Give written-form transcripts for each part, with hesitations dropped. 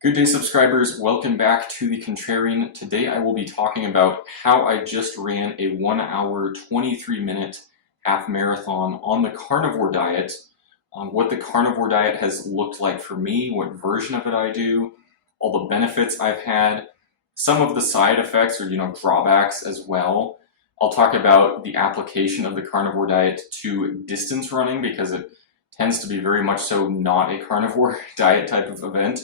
Good day, subscribers. Welcome back to The Contrarian. Today I will be talking about how I just ran a 1 hour, 23-minute half marathon on the carnivore diet, what the carnivore diet has looked like for me, what version of it I do, all the benefits I've had, some of the side effects or drawbacks as well. I'll talk about the application of the carnivore diet to distance running because it tends to be very much so not a carnivore diet type of event.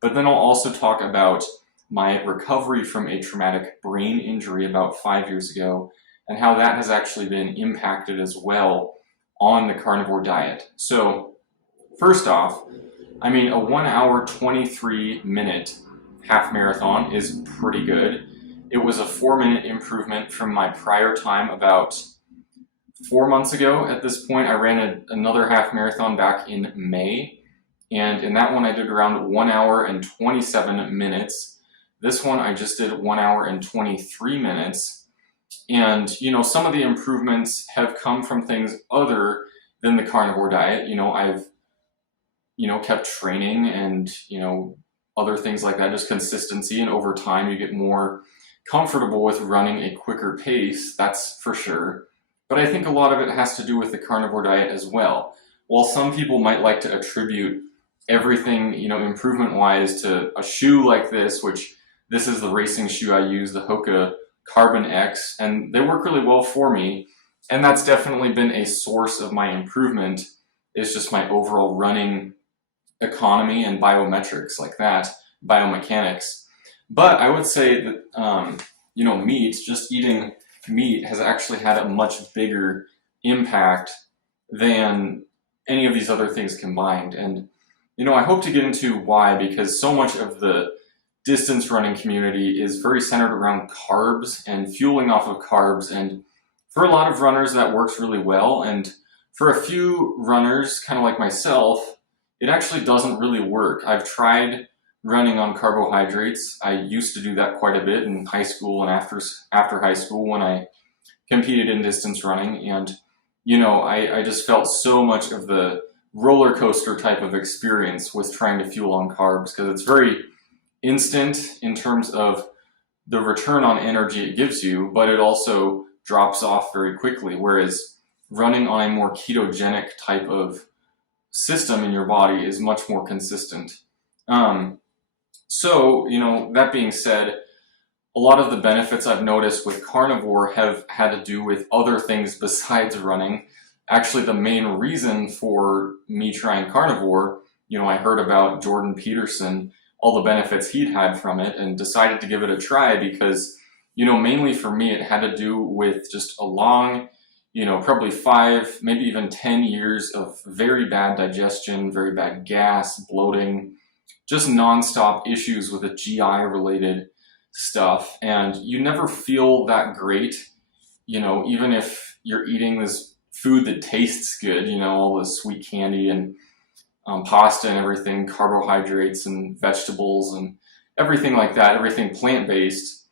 But then I'll also talk about my recovery from a traumatic brain injury about 5 years ago and how that has actually been impacted as well on the carnivore diet. So first off, a 1 hour, 23-minute half marathon is pretty good. It was a 4-minute improvement from my prior time about 4 months ago. At this point, I ran another half marathon back in May. And in that one, I did around 1 hour and 27 minutes. This one, I just did 1 hour and 23 minutes. And, some of the improvements have come from things other than the carnivore diet. I've, kept training and, other things like that, just consistency. And over time, you get more comfortable with running a quicker pace, that's for sure. But I think a lot of it has to do with the carnivore diet as well. While some people might like to attribute everything, improvement-wise to a shoe like this, which this is the racing shoe I use, the Hoka Carbon X, and they work really well for me. And that's definitely been a source of my improvement, is just my overall running economy and biometrics like that, biomechanics. But I would say that, meat, just eating meat has actually had a much bigger impact than any of these other things combined. And I hope to get into why, because so much of the distance running community is very centered around carbs and fueling off of carbs. And for a lot of runners, that works really well. And for a few runners, kind of like myself, it actually doesn't really work. I've tried running on carbohydrates. I used to do that quite a bit in high school and after high school when I competed in distance running. And, I just felt so much of the roller coaster type of experience with trying to fuel on carbs, because it's very instant in terms of the return on energy it gives you, but it also drops off very quickly. Whereas running on a more ketogenic type of system in your body is much more consistent. So, that being said, a lot of the benefits I've noticed with carnivore have had to do with other things besides running. Actually, the main reason for me trying carnivore, I heard about Jordan Peterson, all the benefits he'd had from it, and decided to give it a try because, mainly for me, it had to do with just a long, probably 5, maybe even 10 years of very bad digestion, very bad gas, bloating, just nonstop issues with the GI-related stuff. And you never feel that great, even if you're eating this food that tastes good, all the sweet candy and pasta and everything, carbohydrates and vegetables and everything like that, everything plant-based,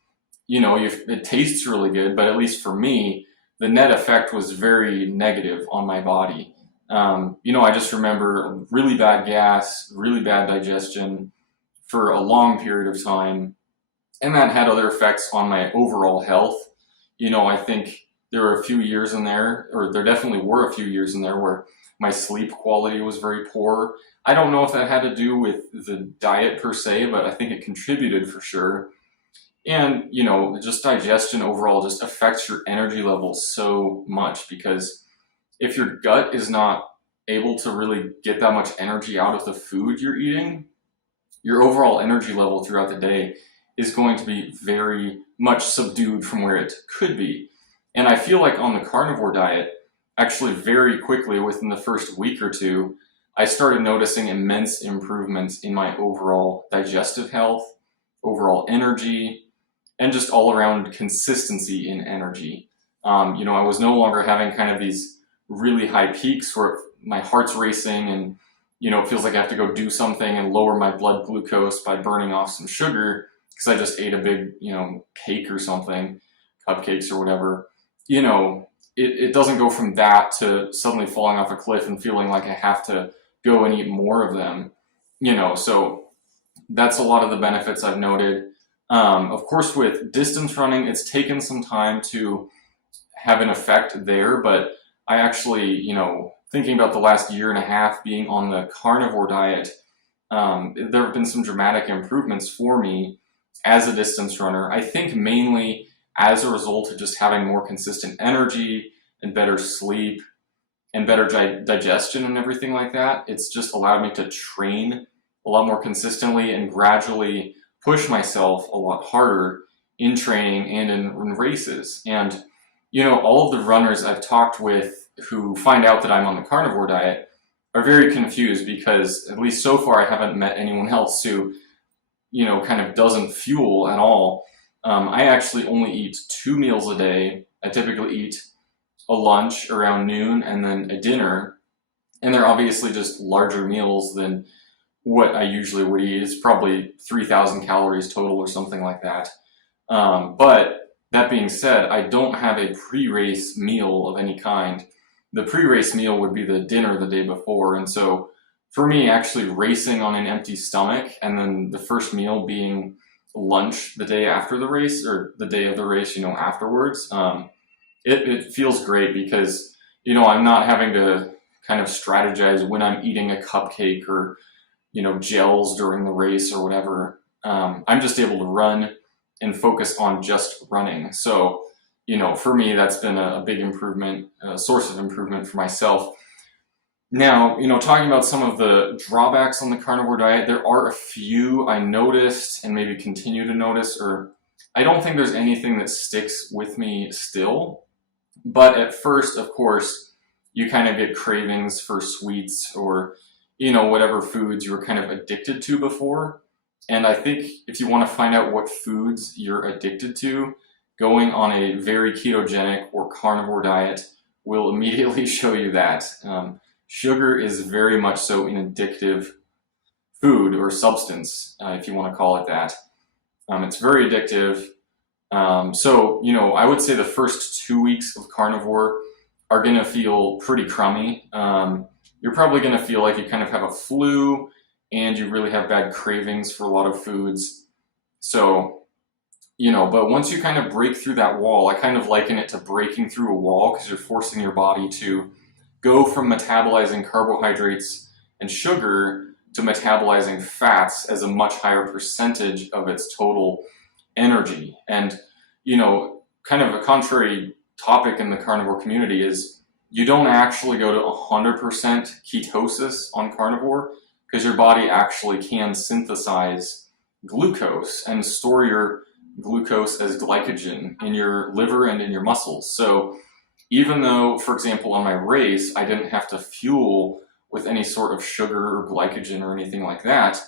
it tastes really good, but at least for me, the net effect was very negative on my body. I just remember really bad gas, really bad digestion for a long period of time, and that had other effects on my overall health. I think there were a few years in there, or there definitely were a few years in there where my sleep quality was very poor. I don't know if that had to do with the diet per se, but I think it contributed for sure. And, just digestion overall just affects your energy levels so much, because if your gut is not able to really get that much energy out of the food you're eating, your overall energy level throughout the day is going to be very much subdued from where it could be. And I feel like on the carnivore diet, actually very quickly within the first week or two, I started noticing immense improvements in my overall digestive health, overall energy, and just all around consistency in energy. I was no longer having kind of these really high peaks where my heart's racing and, it feels like I have to go do something and lower my blood glucose by burning off some sugar because I just ate a big, cake or something, cupcakes or whatever. It doesn't go from that to suddenly falling off a cliff and feeling like I have to go and eat more of them. So That's a lot of the benefits I've noted. Of course, with distance running, it's taken some time to have an effect there, but I actually, thinking about the last year and a half being on the carnivore diet, there have been some dramatic improvements for me as a distance runner. I think mainly as a result of just having more consistent energy and better sleep and better digestion and everything like that. It's just allowed me to train a lot more consistently and gradually push myself a lot harder in training and in races. And, all of the runners I've talked with who find out that I'm on the carnivore diet are very confused because, at least so far, I haven't met anyone else who, kind of doesn't fuel at all. I actually only eat 2 meals a day. I typically eat a lunch around noon and then a dinner. And they're obviously just larger meals than what I usually would eat. It's probably 3,000 calories total or something like that. But that being said, I don't have a pre-race meal of any kind. The pre-race meal would be the dinner the day before. And so for me, actually racing on an empty stomach and then the first meal being lunch the day after the race or the day of the race, afterwards, it feels great because, I'm not having to kind of strategize when I'm eating a cupcake or, gels during the race or whatever. I'm just able to run and focus on just running. So, for me, that's been a big improvement, a source of improvement for myself. Now, talking about some of the drawbacks on the carnivore diet, there are a few I noticed and maybe continue to notice, or I don't think there's anything that sticks with me still. But at first, of course, you kind of get cravings for sweets or, whatever foods you were kind of addicted to before. And I think if you want to find out what foods you're addicted to, going on a very ketogenic or carnivore diet will immediately show you that. Sugar is very much so an addictive food or substance, if you want to call it that. It's very addictive. So, I would say the first 2 weeks of carnivore are going to feel pretty crummy. You're probably going to feel like you kind of have a flu and you really have bad cravings for a lot of foods. So, but once you kind of break through that wall, I kind of liken it to breaking through a wall because you're forcing your body to go from metabolizing carbohydrates and sugar to metabolizing fats as a much higher percentage of its total energy. And, kind of a contrary topic in the carnivore community is you don't actually go to 100% ketosis on carnivore because your body actually can synthesize glucose and store your glucose as glycogen in your liver and in your muscles. So even though, for example, on my race, I didn't have to fuel with any sort of sugar or glycogen or anything like that,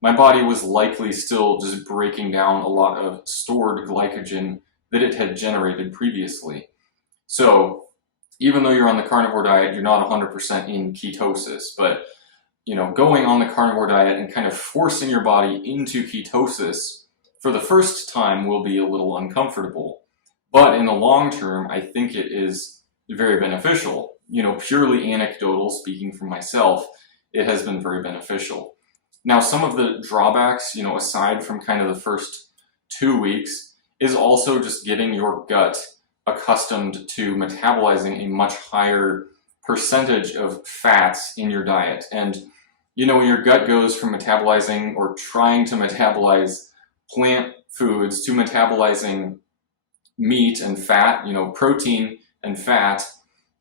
my body was likely still just breaking down a lot of stored glycogen that it had generated previously. So even though you're on the carnivore diet, you're not 100% in ketosis, but going on the carnivore diet and kind of forcing your body into ketosis for the first time will be a little uncomfortable. But in the long term, I think it is very beneficial. Purely anecdotal, speaking for myself, it has been very beneficial. Now, some of the drawbacks, aside from kind of the first 2 weeks, is also just getting your gut accustomed to metabolizing a much higher percentage of fats in your diet. And, when your gut goes from metabolizing or trying to metabolize plant foods to metabolizing meat and fat, protein and fat,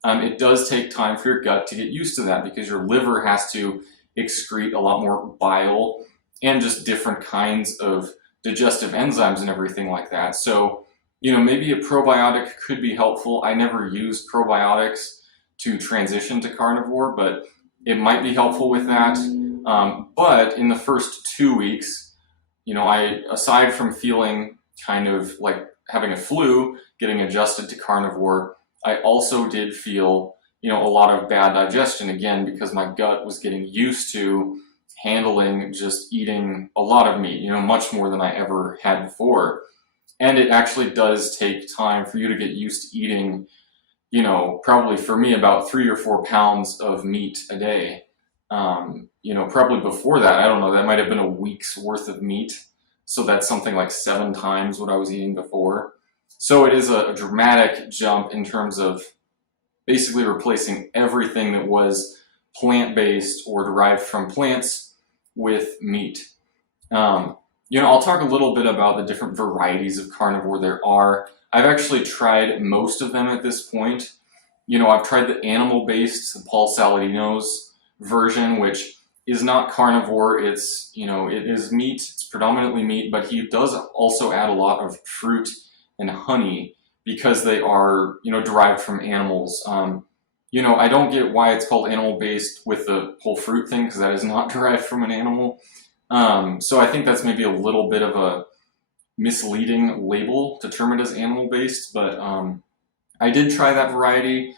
it does take time for your gut to get used to that because your liver has to excrete a lot more bile and just different kinds of digestive enzymes and everything like that. So, maybe a probiotic could be helpful. I never use probiotics to transition to carnivore, but it might be helpful with that. But in the first 2 weeks, aside from feeling kind of like having a flu, getting adjusted to carnivore, I also did feel, a lot of bad digestion again because my gut was getting used to handling just eating a lot of meat, much more than I ever had before. And it actually does take time for you to get used to eating, probably for me about 3 or 4 pounds of meat a day. Probably before that, I don't know, that might have been a week's worth of meat. So that's something like 7 times what I was eating before. So it is a dramatic jump in terms of basically replacing everything that was plant-based or derived from plants with meat. I'll talk a little bit about the different varieties of carnivore there are. I've actually tried most of them at this point. I've tried the animal-based Paul Saladino's version, which is not carnivore. It is meat. It's predominantly meat, but he does also add a lot of fruit and honey because they are, derived from animals. I don't get why it's called animal-based with the whole fruit thing, because that is not derived from an animal. So I think that's maybe a little bit of a misleading label to term it as animal-based, but I did try that variety.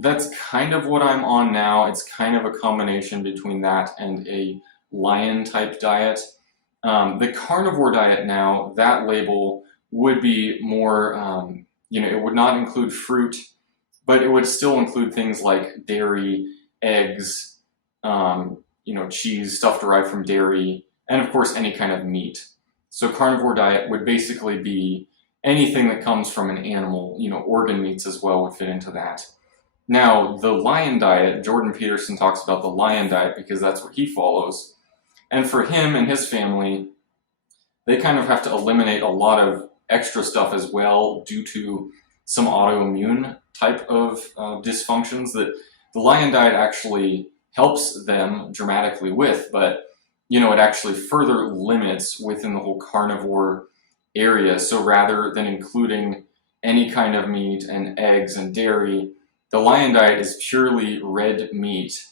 That's kind of what I'm on now. It's kind of a combination between that and a lion type diet. The carnivore diet now, that label would be more, it would not include fruit, but it would still include things like dairy, eggs, cheese, stuff derived from dairy, and of course any kind of meat. So carnivore diet would basically be anything that comes from an animal, organ meats as well would fit into that. Now, the lion diet, Jordan Peterson talks about the lion diet because that's what he follows. And for him and his family, they kind of have to eliminate a lot of extra stuff as well due to some autoimmune type of dysfunctions that the lion diet actually helps them dramatically with, but it actually further limits within the whole carnivore area. So rather than including any kind of meat and eggs and dairy, the lion diet is purely red meat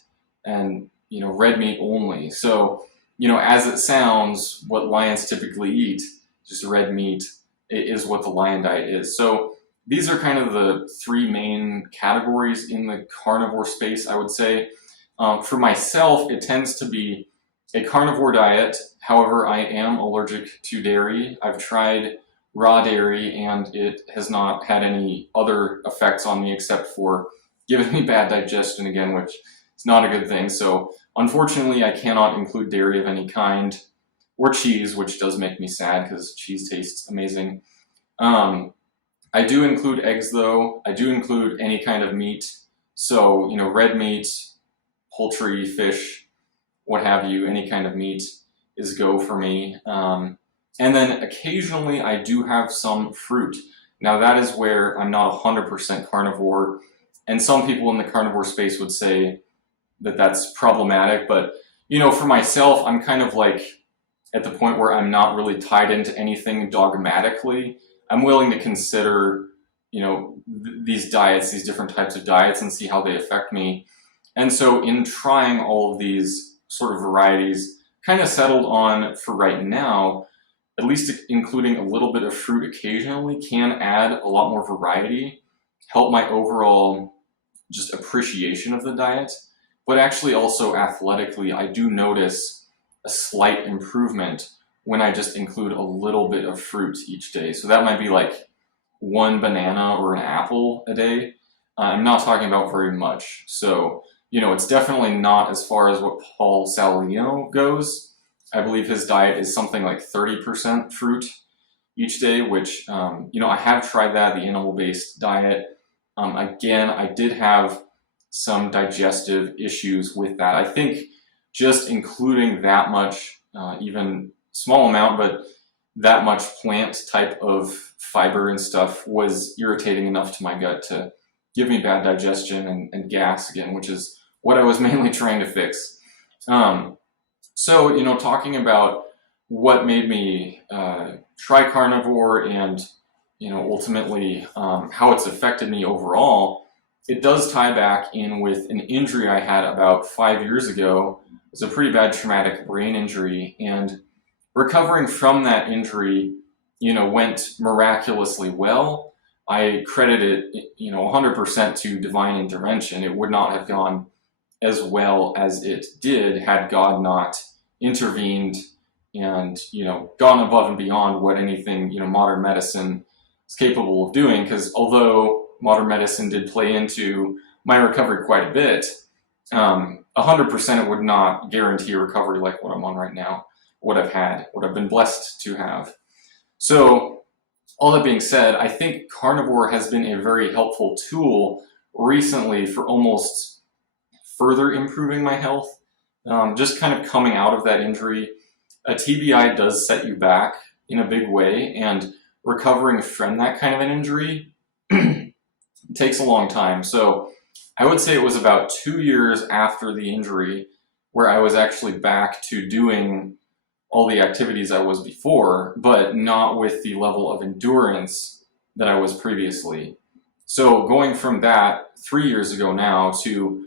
and, red meat only. So, as it sounds, what lions typically eat, just red meat, is what the lion diet is. So these are kind of the 3 main categories in the carnivore space, I would say. For myself, it tends to be a carnivore diet. However, I am allergic to dairy. I've tried raw dairy and it has not had any other effects on me except for giving me bad digestion again, which is not a good thing. So unfortunately, I cannot include dairy of any kind, or cheese, which does make me sad because cheese tastes amazing. I do include eggs though. I do include any kind of meat. So, red meat, poultry, fish, what have you, any kind of meat is go for me. And then occasionally I do have some fruit. Now that is where I'm not 100% carnivore, and some people in the carnivore space would say that that's problematic, but for myself, I'm kind of like at the point where I'm not really tied into anything dogmatically. I'm willing to consider, these diets, these different types of diets, and see how they affect me. And so in trying all of these sort of varieties, kind of settled on, for right now, at least including a little bit of fruit occasionally can add a lot more variety, help my overall just appreciation of the diet, but actually also athletically, I do notice a slight improvement when I just include a little bit of fruit each day. So that might be like 1 banana or an apple a day. I'm not talking about very much. So, it's definitely not as far as what Paul Saladino goes. I believe his diet is something like 30% fruit each day, which, I have tried that, the animal-based diet. Again, I did have some digestive issues with that. I think just including that much, even small amount, but that much plant type of fiber and stuff was irritating enough to my gut to give me bad digestion and gas again, which is what I was mainly trying to fix. So, talking about what made me try carnivore and, ultimately how it's affected me overall, it does tie back in with an injury I had about 5 years ago. It was a pretty bad traumatic brain injury, and recovering from that injury, went miraculously well. I credit it, 100% to divine intervention. It would not have gone as well as it did had God not intervened and, gone above and beyond what anything, modern medicine is capable of doing. Because although modern medicine did play into my recovery quite a bit, 100% it would not guarantee recovery like what I'm on right now, what I've been blessed to have. So all that being said, I think carnivore has been a very helpful tool recently for almost further improving my health. Just kind of coming out of that injury, a TBI does set you back in a big way, and recovering from that kind of an injury takes a long time. So I would say it was about 2 years after the injury where I was actually back to doing all the activities I was before, but not with the level of endurance that I was previously. So going from that 3 years ago now to,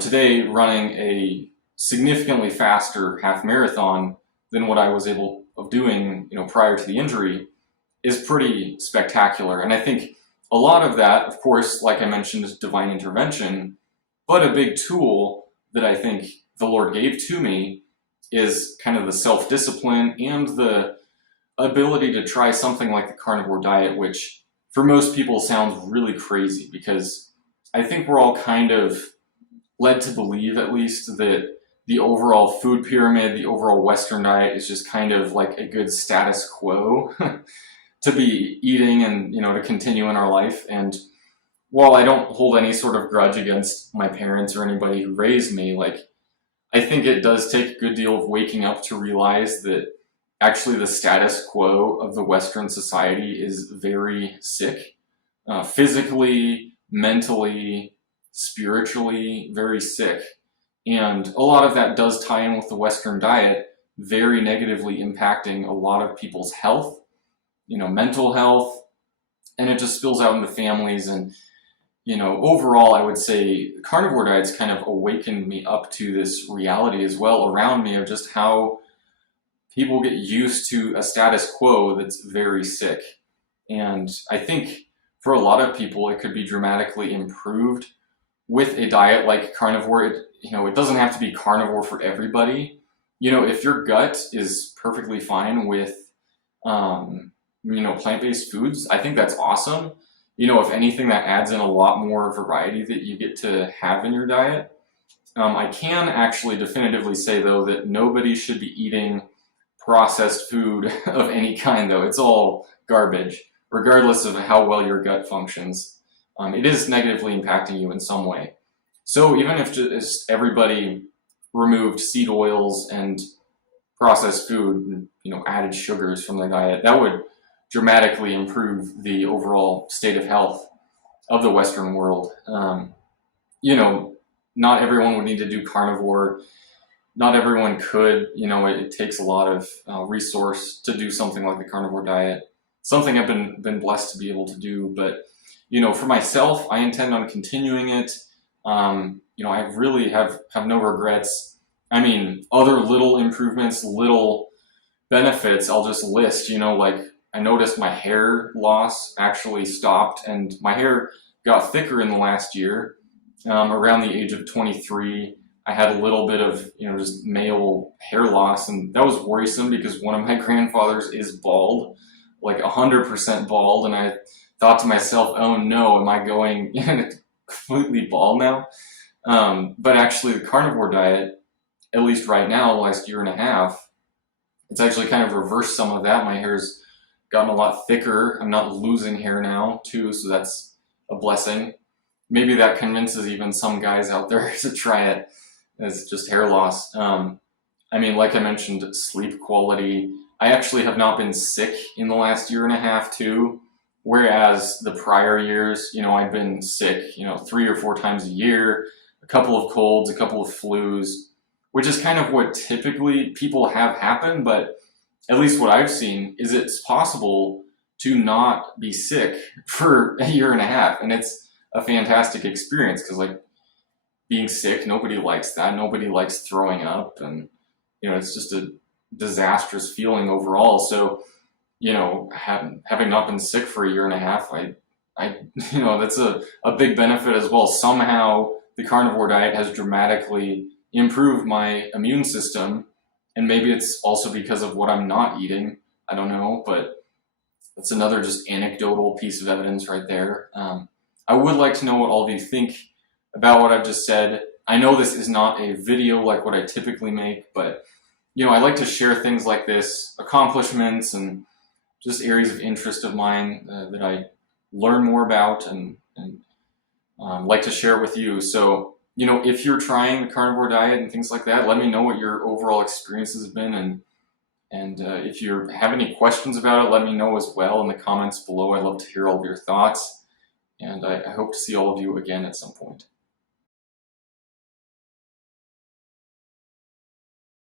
today running a significantly faster half marathon than what I was able of doing, prior to the injury is pretty spectacular. And I think a lot of that, of course, like I mentioned, is divine intervention, but a big tool that I think the Lord gave to me is kind of the self-discipline and the ability to try something like the carnivore diet, which for most people sounds really crazy, because I think we're all kind of led to believe, at least, that the overall food pyramid, the overall Western diet is just kind of like a good status quo to be eating and, to continue in our life. And while I don't hold any sort of grudge against my parents or anybody who raised me, I think it does take a good deal of waking up to realize that actually the status quo of the Western society is very sick, physically, mentally, spiritually, very sick. And a lot of that does tie in with the Western diet, very negatively impacting a lot of people's health, mental health, and it just spills out into families. And overall, I would say the carnivore diet's kind of awakened me up to this reality as well around me of just how people get used to a status quo that's very sick. And I think for a lot of people, it could be dramatically improved with a diet like carnivore. It doesn't have to be carnivore for everybody. If your gut is perfectly fine with, plant-based foods, I think that's awesome. If anything, that adds in a lot more variety that you get to have in your diet. I can actually definitively say, though, that nobody should be eating processed food of any kind, though. It's all garbage, regardless of how well your gut functions. It is negatively impacting you in some way. So even if just everybody removed seed oils and processed food, added sugars from their diet, that would dramatically improve the overall state of health of the Western world. Not everyone would need to do carnivore. Not everyone could. It takes a lot of resource to do something like the carnivore diet. Something I've been blessed to be able to do. But for myself, I intend on continuing it. I really have no regrets. I mean, other little improvements, little benefits, I'll just list. I noticed my hair loss actually stopped, and my hair got thicker in the last year. Around the age of 23, I had a little bit of, just male hair loss, and that was worrisome because one of my grandfathers is bald, like 100% bald, and I thought to myself, oh no, am I going completely bald now? But actually the carnivore diet, at least right now, the last year and a half, it's actually kind of reversed some of that. My hair's gotten a lot thicker. I'm not losing hair now too, so that's a blessing. Maybe that convinces even some guys out there to try it as just hair loss. Like I mentioned, sleep quality. I actually have not been sick in the last year and a half too, whereas the prior years, I've been sick, 3 or 4 times a year, a couple of colds, a couple of flus, which is kind of what typically people have happen, but at least what I've seen is it's possible to not be sick for a year and a half. And it's a fantastic experience because being sick, nobody likes that. Nobody likes throwing up, and, it's just a disastrous feeling overall. So, having not been sick for a year and a half, that's a big benefit as well. Somehow the carnivore diet has dramatically improved my immune system. And maybe it's also because of what I'm not eating. I don't know, but that's another just anecdotal piece of evidence right there. I would like to know what all of you think about what I've just said. I know this is not a video like what I typically make, but I like to share things like this, accomplishments and just areas of interest of mine that I learn more about and like to share it with you. So, if you're trying the carnivore diet and things like that, let me know what your overall experiences have been, and if you have any questions about it, let me know as well in the comments below. I'd love to hear all of your thoughts, and I hope to see all of you again at some point.